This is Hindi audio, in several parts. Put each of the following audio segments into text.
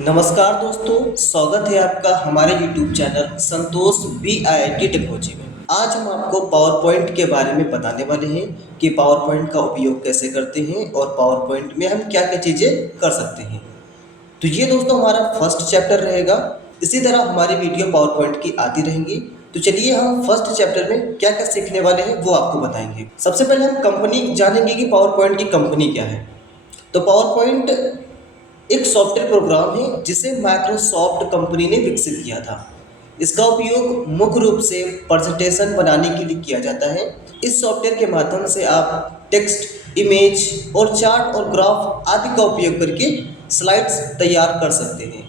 नमस्कार दोस्तों, स्वागत है आपका हमारे YouTube चैनल संतोष BIIT टेक्नोलॉजी में। आज हम आपको पावर पॉइंट के बारे में बताने वाले हैं कि पावर पॉइंट का उपयोग कैसे करते हैं और पावर पॉइंट में हम क्या क्या चीज़ें कर सकते हैं। तो ये दोस्तों हमारा फर्स्ट चैप्टर रहेगा। इसी तरह हमारी वीडियो पावर पॉइंट की आती रहेंगी। तो चलिए हम फर्स्ट चैप्टर में क्या क्या सीखने वाले हैं वो आपको बताएंगे। सबसे पहले हम कंपनी जानेंगे कि पावर पॉइंट की कंपनी क्या है। तो पावर पॉइंट एक सॉफ्टवेयर प्रोग्राम है जिसे माइक्रोसॉफ्ट कंपनी ने विकसित किया था। इसका उपयोग मुख्य रूप से प्रेजेंटेशन बनाने के लिए किया जाता है। इस सॉफ्टवेयर के माध्यम से आप टेक्स्ट, इमेज और चार्ट और ग्राफ आदि का उपयोग करके स्लाइड्स तैयार कर सकते हैं।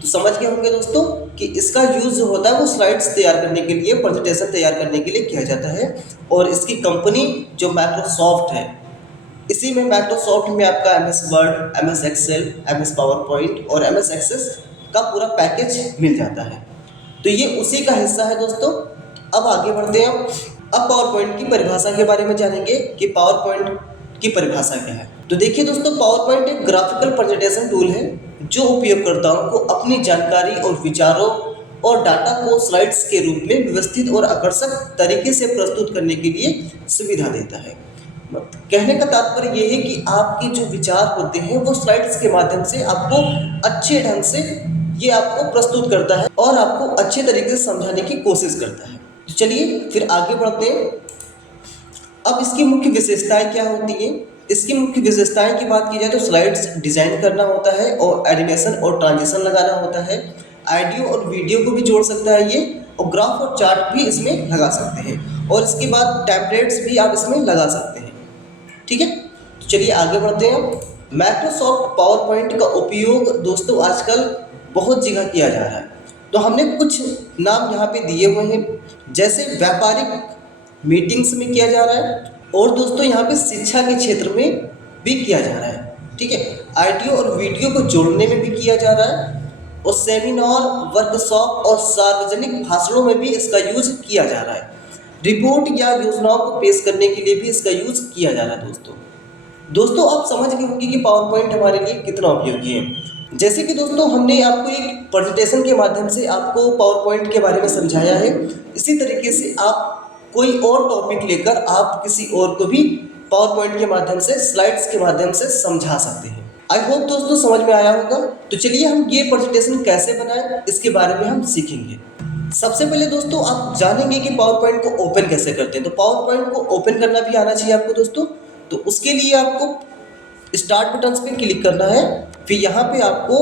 तो समझ गए होंगे दोस्तों कि इसका यूज़ जो होता है वो स्लाइड्स तैयार करने के लिए, प्रेजेंटेशन तैयार करने के लिए किया जाता है। और इसकी कंपनी जो माइक्रोसॉफ्ट है, इसी में माइक्रोसॉफ्ट में आपका MS word, MS excel, MS PowerPoint और MS एक्सेस का पूरा पैकेज मिल जाता है। तो ये उसी का हिस्सा है दोस्तों। अब आगे बढ़ते हैं। अब पावर पॉइंट की परिभाषा के बारे में जानेंगे कि पावर पॉइंट की परिभाषा क्या है। तो देखिए दोस्तों, पावर पॉइंट एक ग्राफिकल प्रेजेंटेशन टूल है जो उपयोगकर्ताओं को अपनी जानकारी और विचारों और डाटा को स्लाइड्स के रूप में व्यवस्थित और आकर्षक तरीके से प्रस्तुत करने के लिए सुविधा देता है। कहने का तात्पर्य यह है कि आपके जो विचार होते हैं वो स्लाइड्स के माध्यम से आपको अच्छे ढंग से ये आपको प्रस्तुत करता है और आपको अच्छे तरीके से समझाने की कोशिश करता है। तो चलिए फिर आगे बढ़ते हैं। अब इसकी मुख्य विशेषताएं क्या होती हैं। इसकी मुख्य विशेषताएं की बात की जाए तो स्लाइड्स डिजाइन करना होता है और एनिमेशन और ट्रांजिशन लगाना होता है। ऑडियो और वीडियो को भी जोड़ सकता है ये, और ग्राफ और चार्ट भी इसमें लगा सकते हैं। और इसके बाद टेम्पलेट्स भी आप इसमें लगा सकते हैं। ठीक है, तो चलिए आगे बढ़ते हैं। माइक्रोसॉफ्ट पावर पॉइंट का उपयोग दोस्तों आजकल बहुत जगह किया जा रहा है। तो हमने कुछ नाम यहाँ पे दिए हुए हैं, जैसे व्यापारिक मीटिंग्स में किया जा रहा है, और दोस्तों यहाँ पे शिक्षा के क्षेत्र में भी किया जा रहा है। ठीक है, ऑडियो और वीडियो को जोड़ने में भी किया जा रहा है, और सेमिनार, वर्कशॉप और सार्वजनिक भाषणों में भी इसका यूज किया जा रहा है। रिपोर्ट या योजनाओं को पेश करने के लिए भी इसका यूज किया जा रहा है। दोस्तों आप समझ गए होंगे कि पावर पॉइंट हमारे लिए कितना उपयोगी है। जैसे कि दोस्तों हमने आपको एक प्रेजेंटेशन के माध्यम से आपको पावर पॉइंट के बारे में समझाया है, इसी तरीके से आप कोई और टॉपिक लेकर आप किसी और को भी पावर पॉइंट के माध्यम से, स्लाइड्स के माध्यम से समझा सकते हैं। आई होप दोस्तों समझ में आया होगा। तो चलिए हम ये प्रेजेंटेशन कैसे बनाएं इसके बारे में हम सीखेंगे। सबसे पहले दोस्तों आप जानेंगे कि पावर पॉइंट को ओपन कैसे करते हैं। तो पावर पॉइंट को ओपन करना भी आना चाहिए आपको दोस्तों। तो उसके लिए आपको स्टार्ट बटन पे क्लिक करना है, फिर यहाँ पे आपको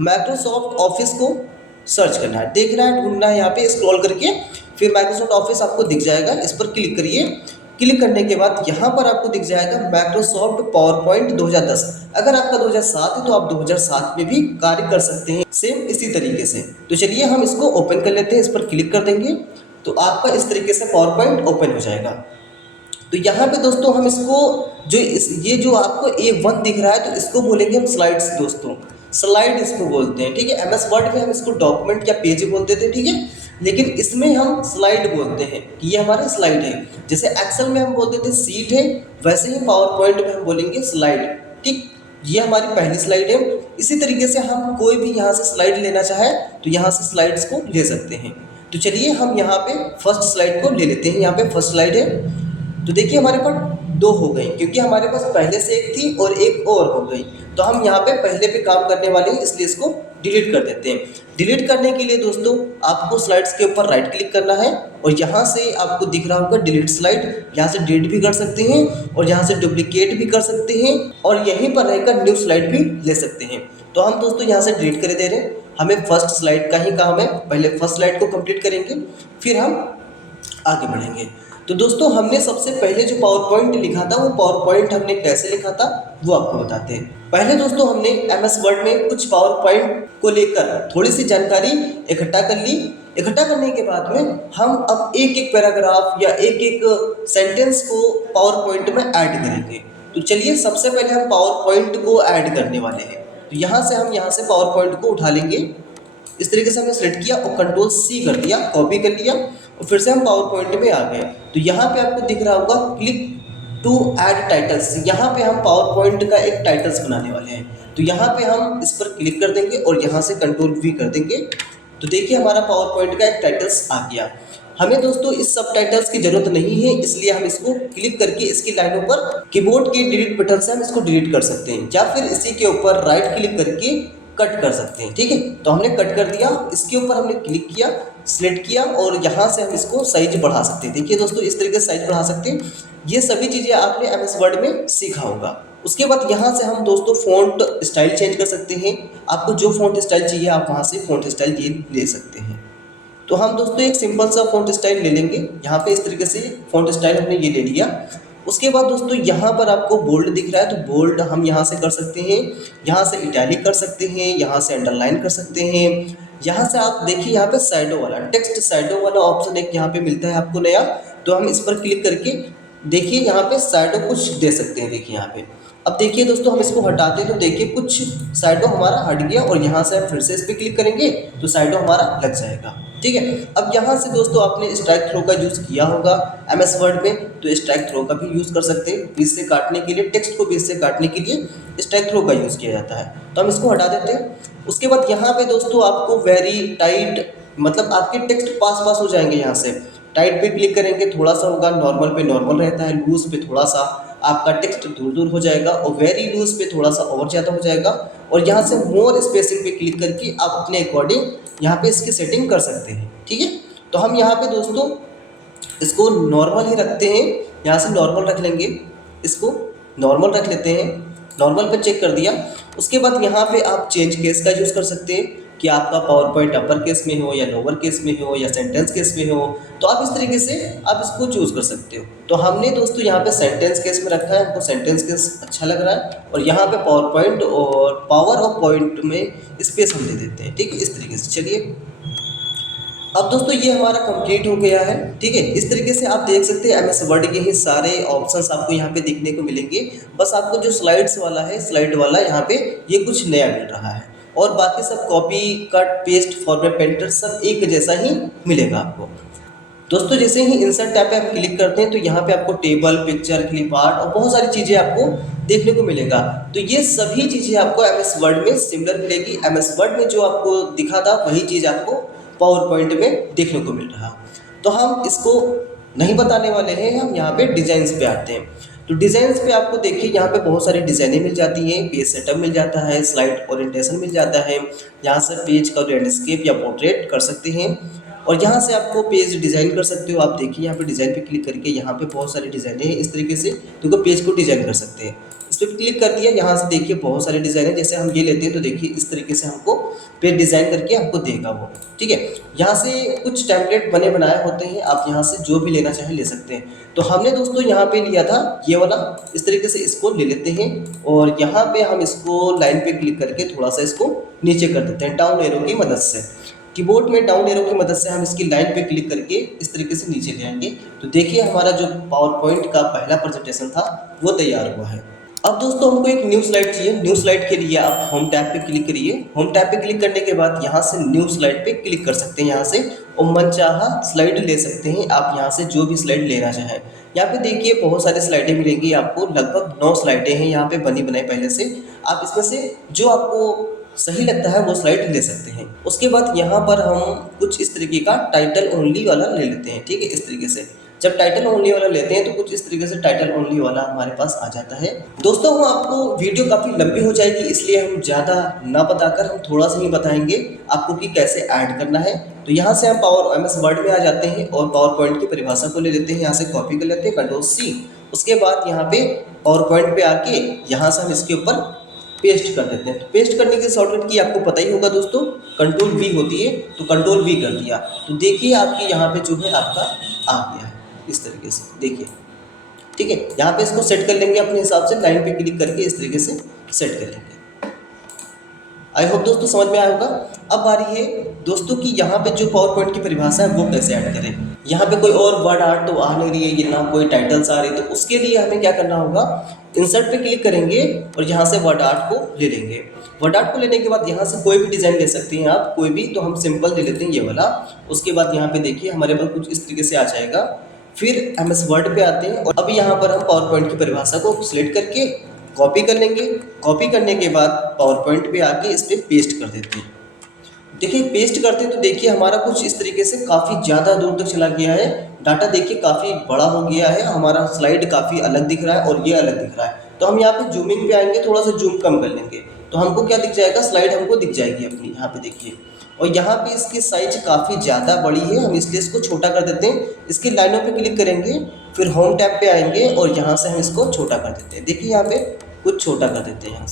माइक्रोसॉफ्ट ऑफिस को सर्च करना है, देखना है, ढूंढना है। यहाँ पे स्क्रॉल करके फिर माइक्रोसॉफ्ट ऑफिस आपको दिख जाएगा, इस पर क्लिक करिए। क्लिक करने के बाद यहाँ पर आपको दिख जाएगा माइक्रोसॉफ्ट पावर पॉइंट 2010। अगर आपका 2007 है तो आप 2007 में भी कार्य कर सकते हैं, सेम इसी तरीके से। तो चलिए हम इसको ओपन कर लेते हैं, इस पर क्लिक कर देंगे तो आपका इस तरीके से पावर पॉइंट ओपन हो जाएगा। तो यहाँ पे दोस्तों हम इसको ये जो आपको A1 दिख रहा है तो इसको बोलेंगे हम स्लाइड्स दोस्तों, स्लाइड इसको बोलते हैं। ठीक है, MS वर्ड में हम इसको डॉक्यूमेंट या पेज बोलते थे, ठीक है, लेकिन इसमें हम स्लाइड बोलते हैं कि ये हमारे स्लाइड है। जैसे एक्सेल में हम बोलते थे सीट है, वैसे ही पावर पॉइंट में हम बोलेंगे स्लाइड। ठीक, ये हमारी पहली स्लाइड है। इसी तरीके से हम कोई भी यहाँ से स्लाइड लेना चाहे तो यहाँ से स्लाइड्स को ले सकते हैं। तो चलिए हम यहाँ पे फर्स्ट स्लाइड को ले लेते हैं। यहाँ पे फर्स्ट स्लाइड है, तो देखिए हमारे पास दो हो गई, क्योंकि हमारे पास पहले से एक थी और एक और हो गई। तो हम यहाँ पे पहले पे काम करने वाले हैं, इसलिए इसको डिलीट कर देते हैं। डिलीट करने के लिए दोस्तों आपको स्लाइड्स के ऊपर राइट क्लिक करना है, और यहाँ से आपको दिख रहा होगा डिलीट स्लाइड, यहाँ से डिलीट भी कर सकते हैं और यहाँ से डुप्लीकेट भी कर सकते हैं, और यहीं पर रहकर न्यू स्लाइड भी ले सकते हैं। तो हम दोस्तों यहाँ से डिलीट कर दे रहे हैं, हमें फर्स्ट स्लाइड का ही काम है। पहले फर्स्ट स्लाइड को कंप्लीट करेंगे, फिर हम आगे बढ़ेंगे। तो दोस्तों हमने सबसे पहले जो पावर पॉइंट लिखा था वो पावर पॉइंट हमने कैसे लिखा था वो आपको बताते हैं। पहले दोस्तों हमने MS वर्ड में कुछ पावर पॉइंट को लेकर थोड़ी सी जानकारी इकट्ठा कर ली। इकट्ठा करने के बाद में हम अब एक एक पैराग्राफ या एक एक सेंटेंस को पावर पॉइंट में ऐड करेंगे। तो चलिए सबसे पहले हम पावर पॉइंट को ऐड करने वाले हैं। तो यहाँ से पावर पॉइंट को उठा लेंगे। इस तरीके से हमने सेलेक्ट किया और Ctrl+C कर दिया, कॉपी कर लिया, और फिर से हम पावर पॉइंट में आ गए। तो यहाँ पे आपको दिख रहा होगा क्लिक टू ऐड टाइटल्स, यहाँ पे हम पावर पॉइंट का एक टाइटल्स बनाने वाले हैं। तो यहाँ पे हम इस पर क्लिक कर देंगे और यहाँ से कंट्रोल वी कर देंगे। तो देखिए हमारा पावर पॉइंट का एक टाइटल्स आ गया। हमें दोस्तों इस सब टाइटल्स की जरूरत नहीं है, इसलिए हम इसको क्लिक करके इसकी लाइनों पर कीबोर्ड के डिलीट बटन से हम इसको डिलीट कर सकते हैं, या फिर इसी के ऊपर राइट क्लिक करके कट कर सकते हैं। ठीक है, तो हमने कट कर दिया, इसके ऊपर हमने क्लिक किया, सिलेक्ट किया और यहाँ से हम इसको साइज बढ़ा सकते हैं। देखिए दोस्तों इस तरीके से साइज बढ़ा सकते हैं। ये सभी चीज़ें आपने एमएस वर्ड में सीखा होगा। उसके बाद यहाँ से हम दोस्तों फ़ॉन्ट स्टाइल चेंज कर सकते हैं। आपको जो फ़ॉन्ट स्टाइल चाहिए आप वहाँ से फ़ॉन्ट स्टाइल ये ले सकते हैं। तो हम दोस्तों एक सिंपल सा फ़ॉन्ट स्टाइल ले लेंगे। यहाँ पे इस तरीके से फ़ॉन्ट स्टाइल हमने ये ले लिया। उसके बाद दोस्तों यहाँ पर आपको बोल्ड दिख रहा है, तो बोल्ड हम यहाँ से कर सकते हैं, यहाँ से इटैलिक कर सकते हैं, यहाँ से अंडरलाइन कर सकते हैं। यहाँ से आप देखिए यहाँ पे शैडो वाला टेक्स्ट शैडो वाला ऑप्शन एक यहाँ पे मिलता है आपको नया, तो हम इस पर क्लिक करके देखिए यहाँ पे शैडो कुछ दे सकते हैं। देखिए यहाँ पे अब देखिए दोस्तों हम इसको हटाते हैं तो देखिए कुछ शैडो हमारा हट गया और यहाँ से हम फिर से इस पर क्लिक करेंगे तो शैडो हमारा लग जाएगा। ठीक है, अब यहाँ से दोस्तों आपने स्ट्राइक थ्रो का यूज़ किया होगा एमएस वर्ड में, तो स्ट्राइक थ्रो का भी यूज़ कर सकते हैं। बीच से काटने के लिए, टेक्स्ट को बीच से काटने के लिए स्ट्राइक थ्रो का यूज़ किया जाता है, तो हम इसको हटा देते हैं। उसके बाद यहाँ पे दोस्तों आपको वेरी टाइट, मतलब आपके टेक्स्ट पास पास हो जाएंगे। यहाँ से टाइट पे क्लिक करेंगे थोड़ा सा होगा, नॉर्मल पे नॉर्मल रहता है, लूज पे थोड़ा सा आपका टेक्स्ट दूर दूर हो जाएगा और वेरी लूज पे थोड़ा सा और ज़्यादा हो जाएगा। और यहाँ से मोर स्पेसिंग पे क्लिक करके आप अपने अकॉर्डिंग यहाँ पे इसकी सेटिंग कर सकते हैं। ठीक है, तो हम यहाँ पे दोस्तों इसको नॉर्मल ही रखते हैं, यहाँ से नॉर्मल रख लेंगे, इसको नॉर्मल रख लेते हैं। नॉर्मल पे चेक कर दिया। उसके बाद यहाँ पे आप चेंज केस का यूज़ कर सकते हैं कि आपका पावर पॉइंट अपर केस में हो या लोअर केस में हो या सेंटेंस केस में हो, तो आप इस तरीके से आप इसको चूज़ कर सकते हो। तो हमने दोस्तों यहाँ पे सेंटेंस केस में रखा है, हमको सेंटेंस केस अच्छा लग रहा है, और यहाँ पे पावर पॉइंट और पावर ऑफ पॉइंट में स्पेस हम दे देते हैं। ठीक है, इस तरीके से चलिए। अब दोस्तों ये हमारा कंप्लीट हो गया है। ठीक है, इस तरीके से आप देख सकते हैं एमएस वर्ड के ही सारे ऑप्शंस आपको यहाँ पे देखने को मिलेंगे। बस आपको जो स्लाइड्स वाला है, स्लाइड वाला यहाँ पे ये कुछ नया मिल रहा है, और बाकी सब copy cut paste format painter सब एक जैसा ही मिलेगा आपको। दोस्तों जैसे ही इंसर्ट टैब पे आप क्लिक करते हैं तो यहाँ पे आपको टेबल, पिक्चर, क्लिप आर्ट और बहुत सारी चीज़ें आपको देखने को मिलेगा। तो ये सभी चीज़ें आपको एमएस वर्ड में सिमिलर मिलेगी। एमएस वर्ड में जो आपको दिखा था वही चीज़ आपको पावर पॉइंट में देखने को मिल रहा। तो हम इसको नहीं बताने वाले हैं, हम यहाँ पे डिज़ाइंस पे आते हैं। तो डिज़ाइंस पे आपको देखिए यहाँ पे बहुत सारी डिज़ाइनें मिल जाती हैं, पेज सेटअप मिल जाता है, स्लाइड ओरिएंटेशन मिल जाता है, यहाँ से पेज का लैंडस्केप या पोर्ट्रेट कर सकते हैं, और यहाँ से आपको पेज डिज़ाइन कर सकते हो। आप देखिए यहाँ पे डिज़ाइन पे क्लिक करके यहाँ पे बहुत सारी डिज़ाइनें हैं, इस तरीके से देखो पेज को डिज़ाइन कर सकते हैं। इस पर क्लिक कर दिया, यहाँ से देखिए बहुत सारे डिज़ाइन है। जैसे हम ये लेते हैं तो देखिए इस तरीके से हमको पेज डिज़ाइन करके हमको देगा वो। ठीक है, यहाँ से कुछ टेम्पलेट बने बनाए होते हैं, आप यहाँ से जो भी लेना चाहें ले सकते हैं। तो हमने दोस्तों यहाँ पे लिया था ये वाला, इस तरीके से इसको ले लेते हैं, और यहाँ पे हम इसको लाइन पे क्लिक करके थोड़ा सा इसको नीचे कर देते हैं डाउन एरो की मदद से। कीबोर्ड में डाउन एरो की मदद से हम इसकी लाइन पे क्लिक करके इस तरीके से नीचे ले आएंगे। तो देखिए हमारा जो पावर पॉइंट का पहला प्रेजेंटेशन था वो तैयार हुआ है। अब दोस्तों हमको एक न्यू स्लाइड चाहिए। न्यू स्लाइड के लिए आप होम टैब पे क्लिक करिए। होम टैब पे क्लिक करने के बाद यहाँ से न्यू स्लाइड पे क्लिक कर सकते हैं यहाँ से, और मनचाहा स्लाइड ले सकते हैं आप यहाँ से जो भी स्लाइड लेना चाहें। यहाँ पे देखिए बहुत सारी स्लाइडें मिलेंगी आपको, लगभग 9 स्लाइडें हैं यहाँ पे बनी बनाई पहले से। आप इसमें से जो आपको सही लगता है वो स्लाइड ले सकते हैं। उसके बाद यहाँ पर हम कुछ इस तरीके का टाइटल ओनली वाला ले लेते हैं। ठीक है, इस तरीके से जब टाइटल ओनली वाला लेते हैं तो कुछ इस तरीके से टाइटल ओनली वाला हमारे पास आ जाता है। दोस्तों हम आपको वीडियो काफ़ी लंबी हो जाएगी, इसलिए हम ज़्यादा ना बताकर हम थोड़ा सा ही बताएंगे आपको कि कैसे ऐड करना है। तो यहाँ से हम पावर एमएस वर्ड में आ जाते हैं और पावर पॉइंट की परिभाषा को ले लेते हैं, यहाँ से कॉपी कर लेते हैं Ctrl+C। उसके बाद यहाँ पे पावर पॉइंट पे आके यहाँ से हम इसके ऊपर पेस्ट कर देते हैं। तो पेस्ट करने की शॉर्टकट की आपको पता ही होगा दोस्तों, Ctrl+V होती है, तो Ctrl+V कर दिया। तो देखिए आपके यहाँ पे जो है आपका आ गया है इस तरीके से, देखिए। ठीक है, यहाँ पे इसको सेट कर लेंगे अपने हिसाब से, लाइन पे क्लिक करके इस तरीके से सेट कर लेंगे। आई होप दोस्तों समझ में आया होगा। अब बारी है दोस्तों कि यहाँ पे जो पावर पॉइंट की परिभाषा है वो कैसे ऐड करें। यहाँ पे कोई और वर्ड आर्ट तो आ नहीं रही है, ये ना कोई टाइटल्स आ रही, तो उसके लिए हमें क्या करना होगा, इंसर्ट पे क्लिक करेंगे और यहाँ से वर्ड आर्ट को ले लेंगे। वर्ड आर्ट को लेने के बाद यहाँ से कोई भी डिज़ाइन ले सकते हैं आप, कोई भी, तो हम सिंपल ले लेते हैं ये वाला। उसके बाद यहाँ पे देखिए हमारे पास कुछ इस तरीके से आ जाएगा। फिर MS वर्ड पे आते हैं और अब यहाँ पर हम पावर पॉइंट की परिभाषा को सिलेक्ट करके कॉपी कर लेंगे। कॉपी करने के बाद पावर पॉइंट पे आके इस पर पेस्ट कर देते हैं। देखिए पेस्ट करते हैं तो देखिए हमारा कुछ इस तरीके से काफ़ी ज़्यादा दूर तक चला गया है। डाटा देखिए काफ़ी बड़ा हो गया है, हमारा स्लाइड काफ़ी अलग दिख रहा है और ये अलग दिख रहा है। तो हम यहाँ पे जूमिंग पे आएंगे, थोड़ा सा जूम कम कर लेंगे तो हमको क्या दिख जाएगा, स्लाइड हमको दिख जाएगी अपनी। यहाँ पे देखिए, और यहाँ पे इसकी साइज काफ़ी ज़्यादा बड़ी है, हम इसलिए इसको छोटा कर देते हैं। इसकी लाइनों पे क्लिक करेंगे, फिर होम टैब पे आएंगे और यहाँ से हम इसको छोटा कर देते हैं। देखिए यहाँ पे कुछ छोटा कर देते हैं।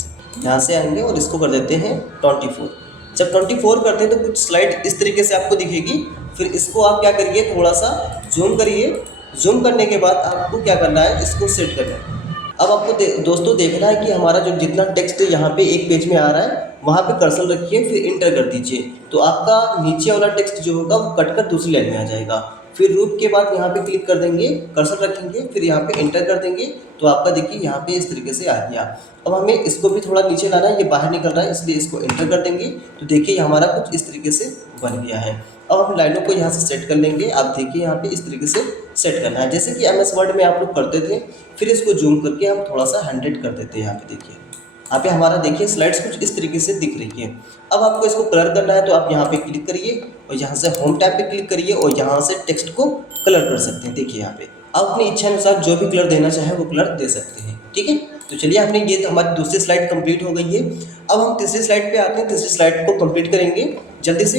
यहाँ से आएंगे और इसको कर देते हैं 24। जब 24 करते हैं तो कुछ स्लाइड इस तरीके से आपको दिखेगी। फिर इसको आप क्या करिए, थोड़ा सा जूम करिए। जूम करने के बाद आपको क्या करना है, इसको सेट करना है। अब आपको दोस्तों देखना है कि हमारा जो जितना टेक्स्ट यहाँ पे एक पेज में आ रहा है वहाँ पे कर्सर रखिए, फिर इंटर कर दीजिए। तो आपका नीचे वाला टेक्स्ट जो होगा वो कट कर दूसरी लाइन में आ जाएगा। फिर रूप के बाद यहाँ पे क्लिक कर देंगे, कर्सर रखेंगे, फिर यहाँ पे इंटर कर देंगे तो आपका देखिए यहाँ पे इस तरीके से आ गया। अब हमें इसको भी थोड़ा नीचे लाना है, ये बाहर निकल रहा है इसलिए इसको इंटर कर देंगे तो देखिए हमारा कुछ इस तरीके से बन गया है। अब हम लाइनों को यहाँ से सेट कर लेंगे। आप देखिए यहाँ पे इस तरीके से सेट करना है, जैसे कि MS वर्ड में आप लोग करते थे। फिर इसको जूम करके हम थोड़ा सा 100 कर देते हैं। यहाँ पे देखिए, यहाँ पे हमारा देखिए स्लाइड्स कुछ इस तरीके से दिख रही है। अब आपको इसको कलर करना है तो आप यहाँ पे क्लिक करिए और यहाँ से होम टैब पे क्लिक करिए और यहाँ से टेक्स्ट को कलर कर सकते हैं। देखिए यहाँ पे आप अपनी इच्छा अनुसार जो भी कलर देना चाहें वो कलर दे सकते हैं। ठीक है, तो चलिए हमने ये हमारी दूसरी स्लाइड कंप्लीट हो गई है। अब हम तीसरी स्लाइड पे आते हैं, तीसरी स्लाइड को कंप्लीट करेंगे जल्दी से।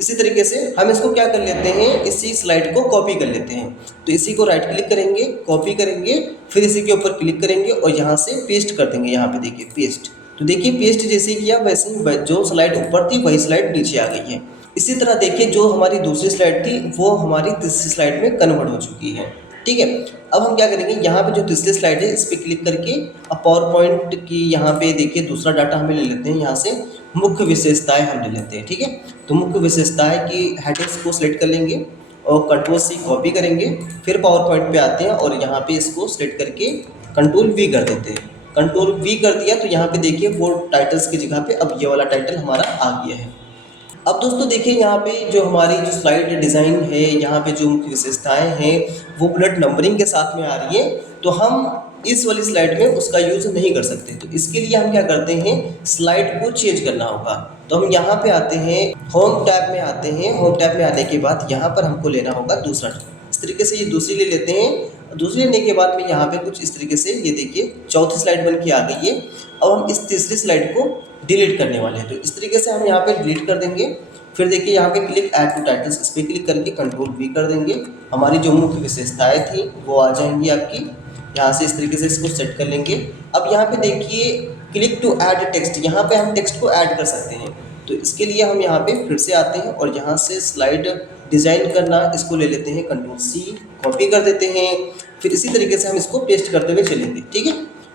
इसी तरीके से हम इसको क्या कर लेते हैं, इसी स्लाइड को कॉपी कर लेते हैं। तो इसी को राइट क्लिक करेंगे, कॉपी करेंगे, फिर इसी के ऊपर क्लिक करेंगे और यहाँ से पेस्ट कर देंगे। यहाँ पे देखिए पेस्ट, तो देखिए पेस्ट जैसे किया वैसे ही जो स्लाइड ऊपर थी वही स्लाइड नीचे आ गई है। इसी तरह देखिए जो हमारी दूसरी स्लाइड थी वो हमारी तीसरी स्लाइड में कन्वर्ट हो चुकी है। ठीक है, अब हम क्या करेंगे, यहाँ पे जो तीसरी स्लाइड है इस पर क्लिक करके अब पावर पॉइंट की यहाँ पे देखिए दूसरा डाटा हमें ले लेते हैं। यहाँ से मुख्य विशेषताएं हम ले लेते हैं। ठीक है, तो मुख्य विशेषताएं की हेडिंग्स को सिलेक्ट कर लेंगे और Ctrl+C कॉपी करेंगे। फिर पावर पॉइंट पे आते हैं और यहाँ पे इसको सिलेक्ट करके Ctrl+V कर देते हैं। Ctrl+V कर दिया तो यहाँ पे देखिए वो टाइटल्स की जगह पे अब ये वाला टाइटल हमारा आ गया है। अब दोस्तों देखिए यहाँ पे जो हमारी जो स्लाइड डिज़ाइन है, यहाँ पे जो मुख्य विशेषताएं हैं वो बुलेट नंबरिंग के साथ में आ रही है। तो हम इस वाली स्लाइड में उसका यूज़ नहीं कर सकते। तो इसके लिए हम क्या करते हैं, स्लाइड को चेंज करना होगा। तो हम यहाँ पे आते हैं, होम टैब में आते हैं। होम टैब में आने के बाद यहाँ पर हमको लेना होगा दूसरा। इस तरीके से ये दूसरी ले लेते हैं। दूसरी लेने के बाद में यहाँ पे कुछ इस तरीके से ये देखिए चौथी स्लाइड बन के आ गई है। अब हम इस तीसरी स्लाइड को डिलीट करने वाले हैं। तो इस तरीके से हम यहाँ पे डिलीट कर देंगे। फिर देखिए यहाँ पे क्लिक ऐड टू टाइटल्स, इस पर क्लिक करके Ctrl+V कर देंगे। हमारी जो मुख्य विशेषताएं थी वो आ जाएंगी आपकी। यहाँ से इस तरीके से इसको सेट कर लेंगे। अब यहाँ पे देखिए क्लिक टू ऐड टेक्स्ट, यहाँ पे हम टेक्स्ट को ऐड कर सकते हैं। तो इसके लिए हम यहाँ पे फिर से आते हैं और यहाँ से स्लाइड डिज़ाइन करना, इसको ले लेते हैं, Ctrl+C कॉपी कर देते हैं। फिर इसी तरीके से हम इसको पेस्ट करते हुए चलेंगे। ठीक है,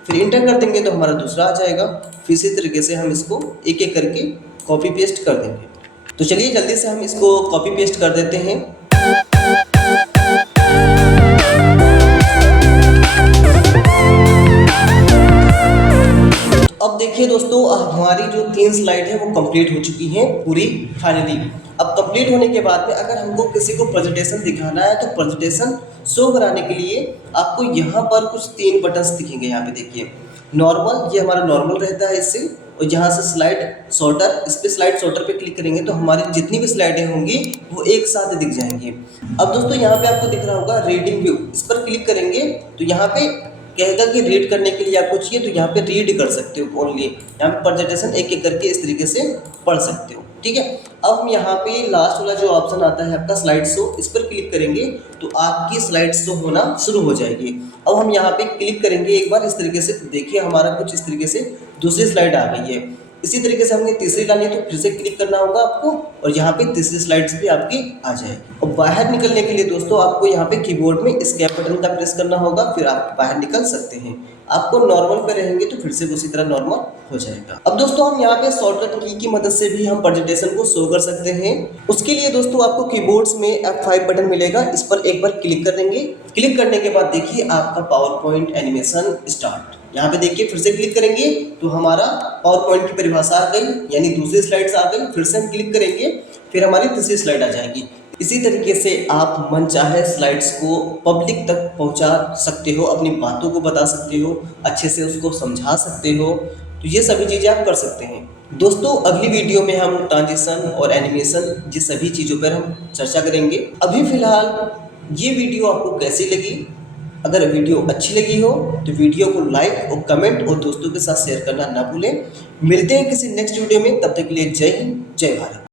फिर इंटर कर देंगे तो हमारा दूसरा आ जाएगा। फिर इसी तरीके से हम इसको एक एक करके कॉपी पेस्ट कर देंगे। तो चलिए जल्दी से हम इसको कॉपी पेस्ट कर देते हैं। अब देखिए दोस्तों हमारी जो 3 स्लाइड है वो कंप्लीट हो चुकी हैं पूरी फाइनली। अब कंप्लीट होने के बाद में अगर हमको किसी को प्रेजेंटेशन दिखाना है तो प्रेजेंटेशन शो कराने के लिए आपको यहाँ पर कुछ 3 बटन्स दिखेंगे। यहाँ पे देखिए नॉर्मल, ये हमारा नॉर्मल रहता है इससे, और यहाँ से स्लाइड सॉर्टर, इस पर स्लाइड सॉर्टर पे क्लिक करेंगे तो हमारी जितनी भी स्लाइडें होंगी वो एक साथ दिख जाएंगी। अब दोस्तों यहाँ पे आपको दिख रहा होगा रीडिंग व्यू, इस पर क्लिक करेंगे तो यहाँ पे कहेगा कि रीड करने के लिए आपको चाहिए तो यहाँ पे रीड कर सकते हो ओनली। यहाँ पे प्रेजेंटेशन एक एक करके इस तरीके से पढ़ सकते हो। ठीक है, अब हम यहाँ पे लास्ट वाला जो ऑप्शन आता है आपका स्लाइड शो, इस पर क्लिक करेंगे तो आपकी स्लाइड शो होना शुरू हो जाएगी। अब हम यहाँ पे क्लिक करेंगे एक बार इस तरीके से, देखिए हमारा कुछ इस तरीके से दूसरी स्लाइड आ गई है। इसी तरीके से हमें तीसरी लानी है तो फिर से क्लिक करना होगा आपको और यहाँ पे तीसरी स्लाइड्स भी आपकी आ जाएगी। और बाहर निकलने के लिए दोस्तों आपको यहाँ पे कीबोर्ड में एस्केप बटन का प्रेस करना होगा, फिर आप बाहर निकल सकते हैं। आपको नॉर्मल पे रहेंगे तो फिर से उसी तरह नॉर्मल हो जाएगा। अब दोस्तों हम यहाँ पे शॉर्टकट की मदद से भी हम प्रेजेंटेशन को शो कर सकते हैं। उसके लिए दोस्तों आपको कीबोर्ड्स में F5 बटन मिलेगा, इस पर एक बार क्लिक कर देंगे। क्लिक करने के बाद देखिए आपका पावर पॉइंट एनिमेशन स्टार्ट। यहाँ पे देखिए फिर से क्लिक करेंगे तो हमारा पावर पॉइंट की परिभाषा आ गई, यानी दूसरी स्लाइड्स आ गई। फिर से हम क्लिक करेंगे, फिर हमारी तीसरी स्लाइड आ जाएगी। इसी तरीके से आप मनचाहे स्लाइड्स को पब्लिक तक पहुंचा सकते हो, अपनी बातों को बता सकते हो, अच्छे से उसको समझा सकते हो। तो ये सभी चीज़ें आप कर सकते हैं। दोस्तों, अगली वीडियो में हम ट्रांजिशन और एनिमेशन ये सभी चीज़ों पर हम चर्चा करेंगे। अभी फ़िलहाल ये वीडियो आपको कैसी लगी? अगर वीडियो अच्छी लगी हो तो वीडियो को लाइक और कमेंट और दोस्तों के साथ शेयर करना ना भूलें। मिलते हैं किसी नेक्स्ट वीडियो में, तब तक के लिए जय हिंद, जय भारत।